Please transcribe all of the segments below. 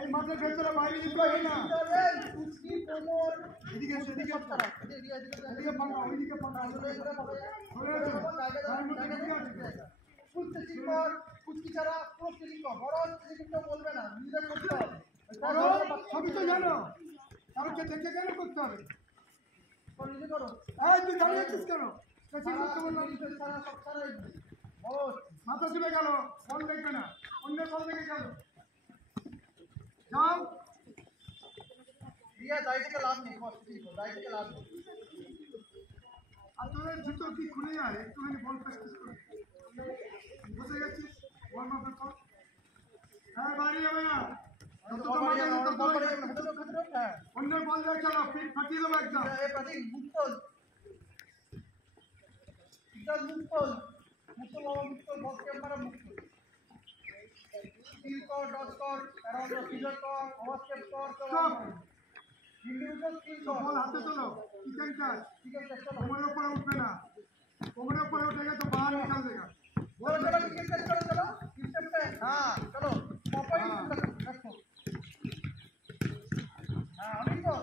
এই মাঠের ভেতরে বাইরে দিতে হয় না। কুচকি কোমর এদিকে এদিকে এদিকে পাকা ওইদিকে পাকা কুচকি ছাড়া পুরো স্টেজিং কর, বড় স্টেজিং বলবে না, নিজের করতে হবে। সবই তো জানো, কারোকে দেখে কেন করতে হবে? নিজে করো। তুই দাঁড়িয়ে আছিস কেন? স্ট্রেচিং করতে বললাম। মাথা চলে গেল, ফল দেখবে না, অন্যের ফল দেখে গেল। যাও দায় থেকে লাভ নেই, দায় থেকে লাভ নেই। আর তোদের জুতো কি খুলে যায়? একটুখানি বল প্র্যাকটিস করে বসে গেছিস, বল মাপের পর। হ্যাঁ, বাড়ি যাবে না, অন্যের বল দেয় চলো, পিঠ ফাটিয়ে দেবো একদম। বল হাতে চলো, চিকেন কাজ কোমরের উপরে উঠবে না, কোমরের উপরে উঠে গেছে বাহার নিকাল দেখা।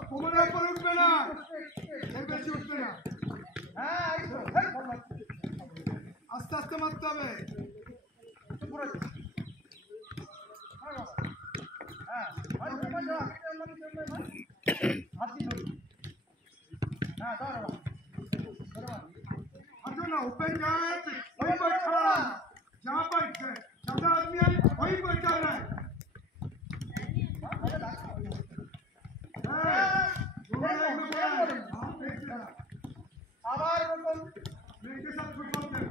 কোমরের উপরে উঠবে না, এর বেশি উঠবে না, আস্তে আস্তে মারতে হবে। ओपन जाए वहीं पर खड़ा रहना, जहाँ पर ज्यादा आदमी है वहीं पर चल रहा है। मेरे साथ फुटबॉल खेल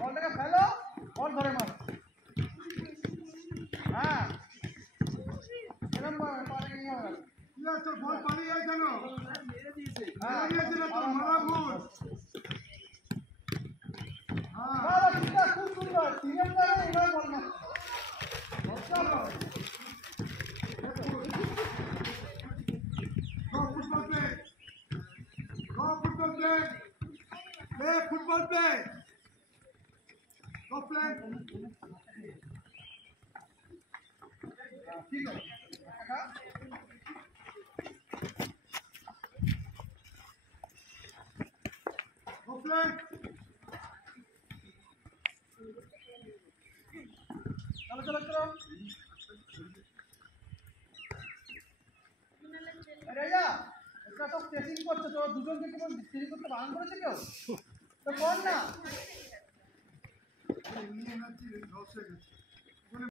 বলটাকে ফেলো, বল ধরে মারো। হ্যাঁ, এরকম বল পালিয়ে যায় কেন? খুব সুন্দর, তিনের জায়গায় এবার বল মারো। Football play, football play, football play. Go play. Go play. चलो चलो चलो। अरे या, इसका तो स्टेचिंग करते तो दूसरों के केवल स्टेचिंग करते बाहर करेছে কেউ? তো কোন না?